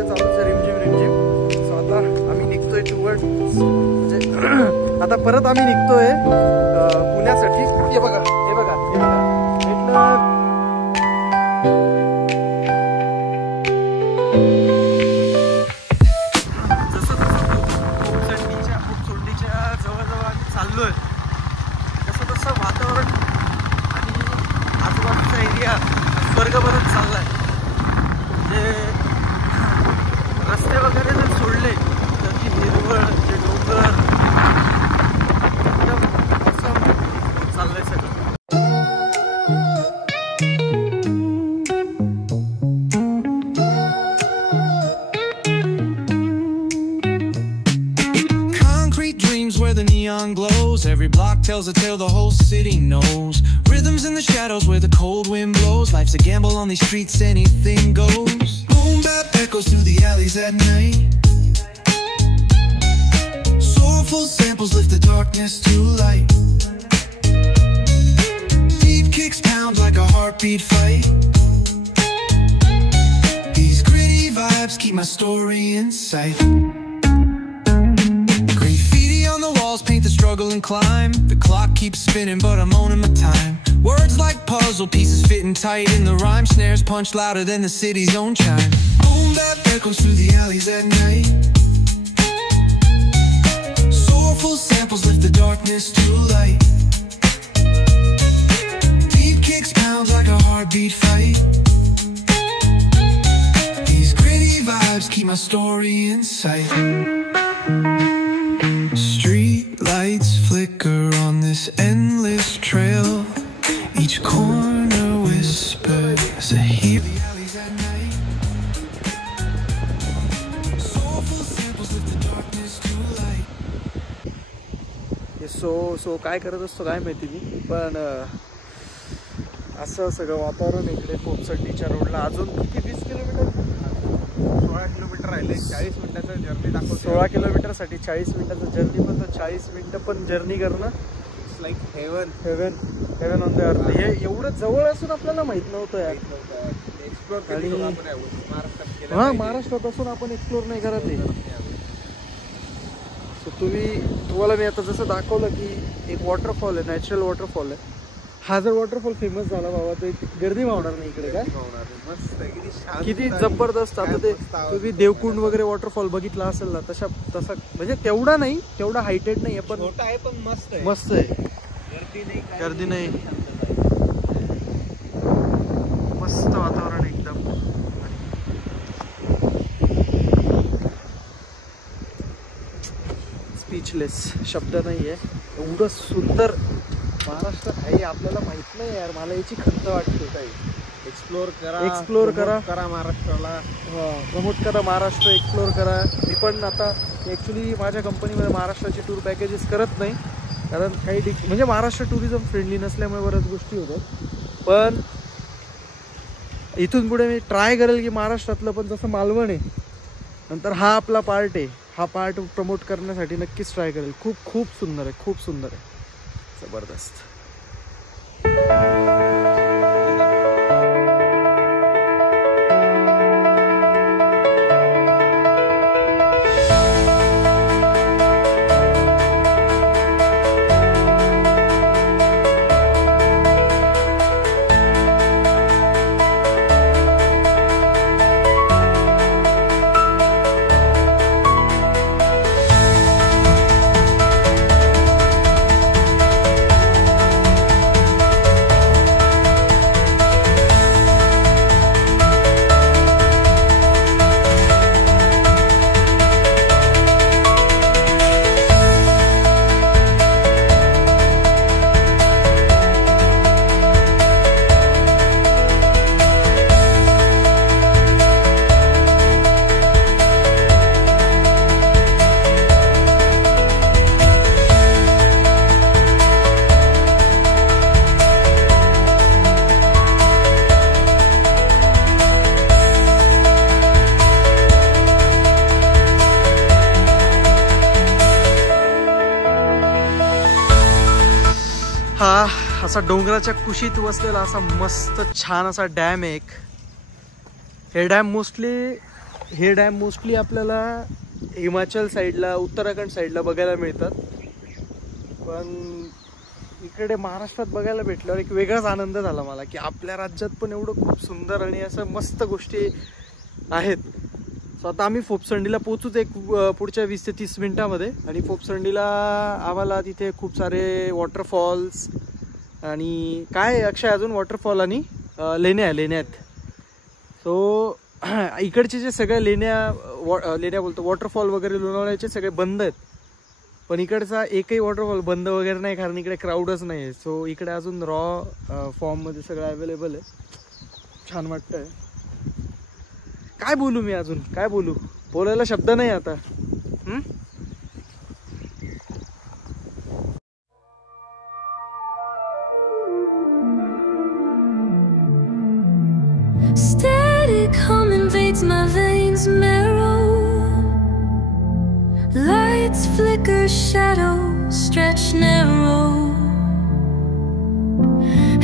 आहे, चालूच आहे रिमझिम. सो आता आम्ही निघतोय टुवर्ड, म्हणजे आता परत आम्ही निघतोय पुण्यासाठी. हे बघा भेटलं. जवळजवळ आम्ही चाललोय. तसं तसं वातावरण आणि आजूबाजूचा एरिया स्वर्ग बनत चाललाय. म्हणजे रस्ते वगैरे जर सोडले तर ती हिरवळ, ते डोंगर एकदम असं चाललंय सगळं. Glows. Every block tells a tale the whole city knows. Rhythms in the shadows where the cold wind blows. Life's a gamble on these streets, anything goes. Boom bap echoes through the alleys at night. Soulful samples lift the darkness to light. Deep kicks pound like a heartbeat fight. These gritty vibes keep my story in sight. Paint the struggle and climb. The clock keeps spinning but I'm owning my time. Words like puzzle pieces fitting tight in the rhyme. Snares punch louder than the city's own chime. Boom bap echoes through the alleys at night. Soulful samples lift the darkness to light. Deep kicks pound like a heartbeat fight. These gritty vibes keep my story in sight. Street lights flicker on this endless trail. Each corner whispers a hero. So काय करत असतो काय माहिती मी, पण असं सगळं वातावरण इकडे पोपसंडीच्या रोडला. अजून किती 20 किलोमीटर 16 किलोमीटर राहिले. 40 मिनिटाचं जर्नी दाखवतो. 16 किलोमीटरसाठी 40 मिनिटाचं जर्नी, पण 40 मिनिटं पण जर्नी करणं it's like heaven on the earth. हे एवढं जवळ असून आपल्याला माहित नव्हतं यार. हां, महाराष्ट्रात असून आपण एक्सप्लोर नाही करत आहे. सो तुम्हाला मी आता जसं दाखवलं की एक वॉटरफॉल आहे, नॅचरल वॉटरफॉल आहे. हा जर वॉटरफॉल फेमस झाला बाबा तर गर्दी मावणार नाही इकडे. काय मस्त, किती जबरदस्त. आता ते तुम्ही देवकुंड वगैरे वॉटरफॉल बघितला असेल ना, तसा म्हणजे तेवढा नाही, तेवढा हायटेड नाही पण छोटा आहे, पण मस्त आहे. गर्दी नाही, मस्त वातावरण एकदम. स्पीचलेस, शब्द नाही आहे. एवढं सुंदर महाराष्ट्रात आहे, आपल्याला माहित नाही यार. मला याची खंत वाटते. काही एक्सप्लोर करा महाराष्ट्राला. प्रमोट करा महाराष्ट्र, एक्सप्लोर करा. मी पण आता ॲक्च्युली माझ्या कंपनीमध्ये महाराष्ट्राची टूर पॅकेजेस करत नाही, कारण काही म्हणजे महाराष्ट्र टुरिझम फ्रेंडली नसल्यामुळे बऱ्याच गोष्टी होतात. पण इथून पुढे मी ट्राय करेल की महाराष्ट्रातलं पण जसं मालवण आहे, नंतर हा आपला पार्ट आहे, हा पार्ट प्रमोट करण्यासाठी नक्कीच ट्राय करेल. खूप सुंदर आहे, खूप सुंदर आहे, जबरदस्त. हा असा डोंगराच्या कुशीत वसलेला असा मस्त छान असा डॅम आहे एक. हे डॅम मोस्टली हे डॅम मोस्टली आपल्याला हिमाचल साईडला, उत्तराखंड साईडला बघायला मिळतात, पण इकडे महाराष्ट्रात बघायला भेटल्यावर एक वेगळाच आनंद झाला मला की आपल्या राज्यात पण एवढं खूप सुंदर आणि असं मस्त गोष्टी आहेत. सो आता आम्ही फोपसंडीला पोचूच एक पुढच्या 20 ते 30 मिनिटांमध्ये. आणि फोपसंडीला आम्हाला तिथे खूप सारे वॉटरफॉल्स आणि काय अक्षय अजून वॉटरफॉल आणि लेण्या आहेत. सो इकडचे जे सगळ्या लेण्या बोलतो वॉटरफॉल वगैरे लोणावळ्याचे सगळे बंद आहेत, पण इकडचा एकही वॉटरफॉल बंद वगैरे नाही, कारण इकडे क्राऊडच नाही आहे. सो इकडे अजून रॉ फॉर्ममध्ये सगळं अवेलेबल आहे. छान वाटतंय. काय बोलू मी अजून, काय बोलू, बोलायला शब्द नाही आता. Static hum invades my veins marrow. Lights flicker, shadows stretch narrow.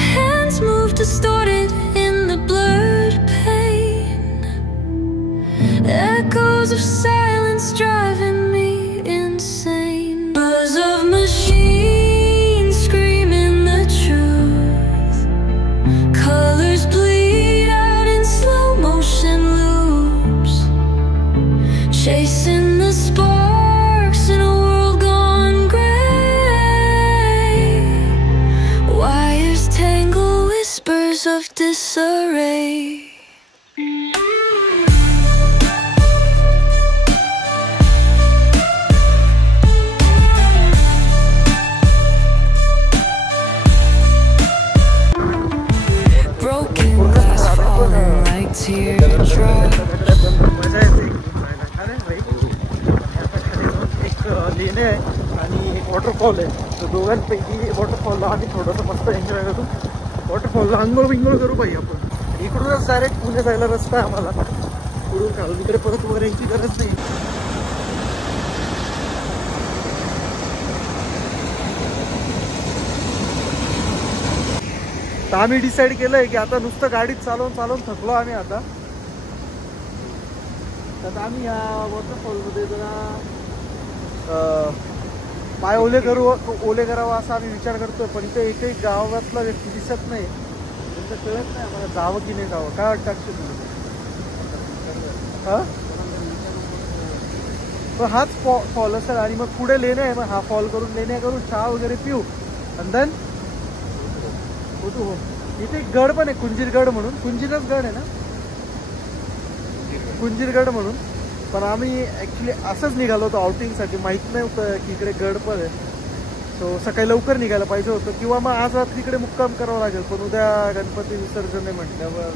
Hands move distorted in the blurred pain. Echoes of silence driving me insane. Buzz of machines screaming the truth. Colors bleed out in slow motion loops, chasing the sparks in a world gone gray. Wires tangle, whispers of disarray. लेणे आहे आणि waterfall आहे. तर दोघांपैकी वॉटरफॉलला आम्ही थोडंसं मस्त enjoy करू. वॉटरफॉलला आंघोळ बिंघोळ करू पाहिजे आपण. इकडूनच डायरेक्ट पुणे जायला रस्ता आहे आम्हाला. पुढून खालून इकडे परत वगैरे यायची गरज नाही. तर आम्ही डिसाईड केलंय की आता नुसतं गाडीत चालवून थकलो आम्ही आता. तर आम्ही या वॉटरफॉलमध्ये जरा पाय ओले करावा असा आम्ही विचार करतोय, पण इथे एकही गावातला व्यक्ती दिसत नाही. त्यांचं कळत नाही आम्हाला जावं की नाही जावं. काय वाटतं अक्षय तुला? पण हाच फॉल असेल आणि मग पुढे लेणे आहे, मग हा फॉल करून लेण्या करून चहा वगैरे पिऊ आणि देन हो. इथे एक गड पण आहे, कुंजीरगड म्हणून. कुंजीरच गड आहे ना, कुंजीरगड म्हणून. पण आम्ही ॲक्च्युली असंच निघालो होतो आउटिंगसाठी, माहीत नाही होतं की इकडे गड पण आहे. सो सकाळी लवकर निघायला पाहिजे होतं, किंवा मग आज रात्री इकडे मुक्काम करावं लागेल. पण उद्या गणपती विसर्जन आहे म्हटल्यावर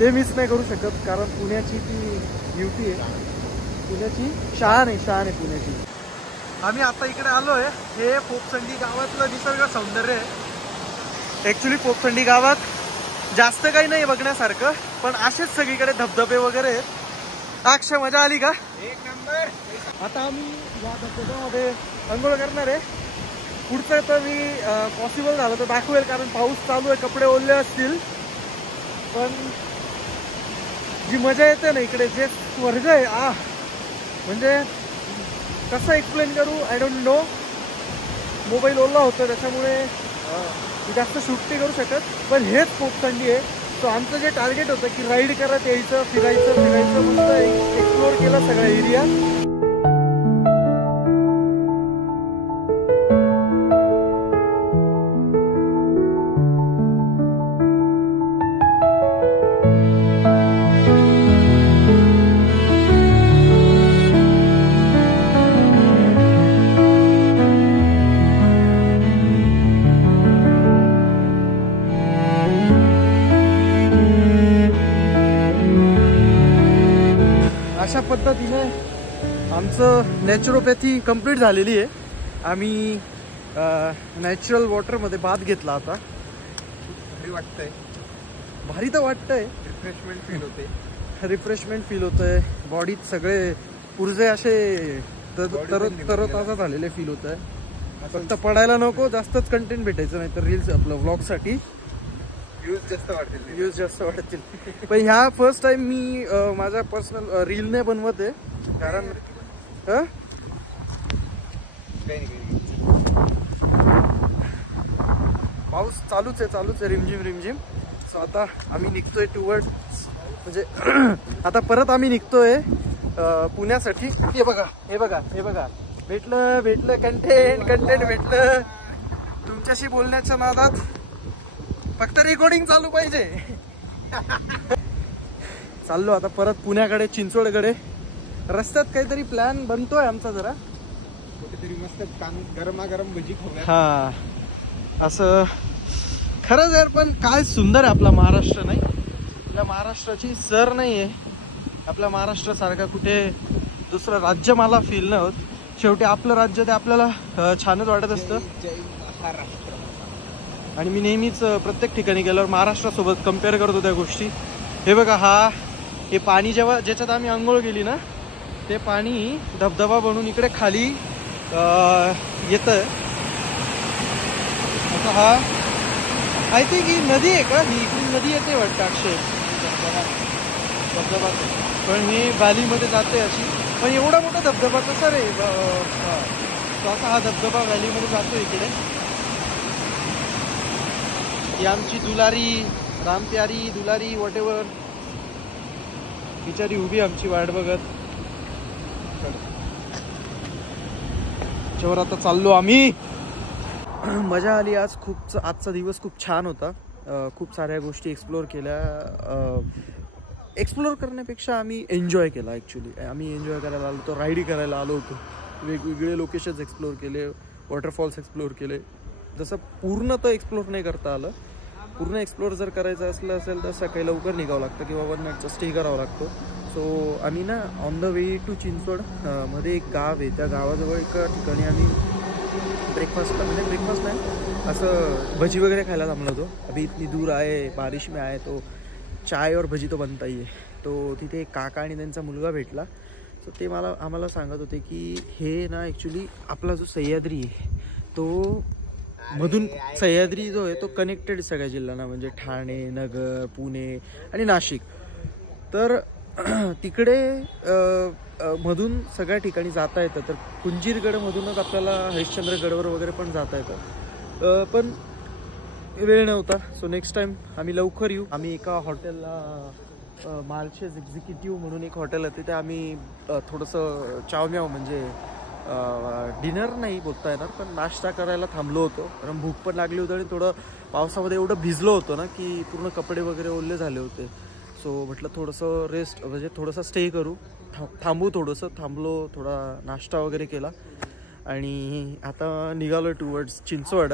ते मिस नाही करू शकत, कारण पुण्याची ती ब्युटी आहे, पुण्याची शान आहे पुण्याची. आम्ही आता इकडे आलो आहे. हे फोपसंडी गावातलं निसर्ग सौंदर्य आहे. ॲक्च्युली फोपसंडी गावात जास्त काही नाही बघण्यासारखं, पण असेच सगळीकडे धबधबे वगैरे आहेत. अक्षय मजा आली का? एक नंबर. आता आम्ही या धबधब्यामध्ये अंघोळ करणार आहे. पुढचं तर मी पॉसिबल झालं तर दाखवेल, कारण पाऊस चालू आहे, कपडे ओले असतील. पण जी मजा येते ना इकडे, जे स्वर्ग आहे म्हणजे कसं एक्सप्लेन करू, आय डोंट नो. मोबाईल ओला होतं त्याच्यामुळे मी जास्त शूट नाही करू शकत, पण हेच फोपसंडी आहे. सो आमचं जे टार्गेट होतं की राईड करत यायचं, फिरायचं मस्त एक्सप्लोर केला सगळा एरिया. अशा पद्धतीने आमचं नॅचरोपॅथी कंप्लीट झालेली आहे. आम्ही नॅचरल वॉटरमध्ये बाथ घेतला आता. भारी तर वाटतंय. रिफ्रेशमेंट फील होतंय. बॉडीत सगळे ऊर्जे असे तरोताजा झालेले फील होत आहे. फक्त पडायला नको, जास्तच कंटेंट भेटायचं नाही तर रील्स आपलं व्लॉगसाठी. व्ह्यूज जास्त वाढतील. पण ह्या फर्स्ट टाइम मी माझ्या पर्सनल रील नाही बनवत आहे, कारण पाऊस चालूच आहे रिमझिम. सो आता आम्ही निघतोय टुवर्ड, म्हणजे आता परत आम्ही निघतोय पुण्यासाठी. हे बघा भेटलं कंटेंट भेटलं. तुमच्याशी बोलण्याच्या नादात फक्त रेकॉर्डिंग चालू पाहिजे. चाललो आता परत पुण्याकडे, चिंचवडकडे. रस्त्यात काहीतरी प्लॅन बनतोय आमचा, जरा कुठेतरी मस्त गरमागरम भजी खाऊया. हा असं खरंच यार. पण काय सुंदर आहे आपला महाराष्ट्र. नाही, आपल्या महाराष्ट्राची सर नाही आहे. आपल्या महाराष्ट्रासारखा कुठे दुसरं राज्य मला फील नाही होत. शेवटी आपलं राज्य ते आपल्याला छानच वाटत असतं. आणि मी नेहमीच प्रत्येक ठिकाणी गेल्यावर महाराष्ट्रासोबत कम्पेअर करतो त्या गोष्टी. हे बघा, हे पाणी ज्याच्यात आम्ही आंघोळ केली ना, ते पाणी धबधबा बनून इकडे खाली येतं. आता हा आय थिंक ही नदी आहे का? ही इकडून नदी येते वाटतं अक्षय, धबधबा. पण हे व्हॅलीमध्ये जाते अशी. पण एवढा मोठा धबधबा कसा रे? तो असा हा धबधबा व्हॅलीमध्ये जातो इकडे. ही आमची दुलारी, रामप्यारी, दुलारी, वॉट एव्हर, बिचारी उभी आमची वाट बघत. त्याच्यावर आता चाललो आम्ही. मजा आली आज खूप. आजचा दिवस खूप छान होता. खूप साऱ्या गोष्टी एक्सप्लोअर केल्या. एक्सप्लोअर करण्यापेक्षा आम्ही एन्जॉय केला. ॲक्च्युली आम्ही एन्जॉय करायला आलो होतो, राईड करायला आलो होतो. वेगवेगळे लोकेशन्स एक्सप्लोअर केले, वॉटरफॉल्स एक्सप्लोअर केले. जसं पूर्ण तर एक्सप्लोअर नाही करता आलं. पूर्ण एक्सप्लोअर जर करायचं असेल तर सकाळी लवकर निघावं लागतं किंवा 1 नाईटचा स्टे करावा लागतो. सो आम्ही ना on the way to Chinchwad मध्ये एक गाव आहे, त्या गावाजवळ एका ठिकाणी आम्ही ब्रेकफास्ट नाही, असं भजी वगैरे खायला थांबलो होतो. अभी इतनी दूर आहे, बारिश में आहे, तो चाय और भजी तो बनता ही आहे. तो तिथे एक काका आणि त्यांचा मुलगा भेटला. सो ते आम्हाला सांगत होते की हे ना ॲक्च्युली आपला जो सह्याद्री आहे तो मधून, सह्याद्री जो आहे तो कनेक्टेड सगळ्या जिल्ह्यांना, म्हणजे ठाणे, नगर, पुणे आणि नाशिक. तर तिकडे मधून सगळ्या ठिकाणी जाता येतं. तर कुंजीरगडमधूनच आपल्याला हरिश्चंद्रगडवर वगैरे पण जाता येतं. पण वेळ नव्हता. सो नेक्स्ट टाइम आम्ही लवकर येऊ. आम्ही एका हॉटेलला, मार्चेस एक्झिक्युटिव्ह म्हणून एक हॉटेल आहे, तिथे आम्ही थोडंसं चावम्याव म्हणजे डिनर नाही बोलता येणार, पण नाश्ता करायला थांबलो होतो. कारण भूक पण लागली होती आणि थोडं पावसामध्ये एवढं भिजलो होतो ना की पूर्ण कपडे वगैरे ओले झाले होते. सो म्हटलं थोडंसं रेस्ट, म्हणजे थोडंसं स्टे करू, थांबू. थांबलो, थोडा नाश्ता वगैरे केला आणि आता निघालो टुवर्ड्स चिंचवड.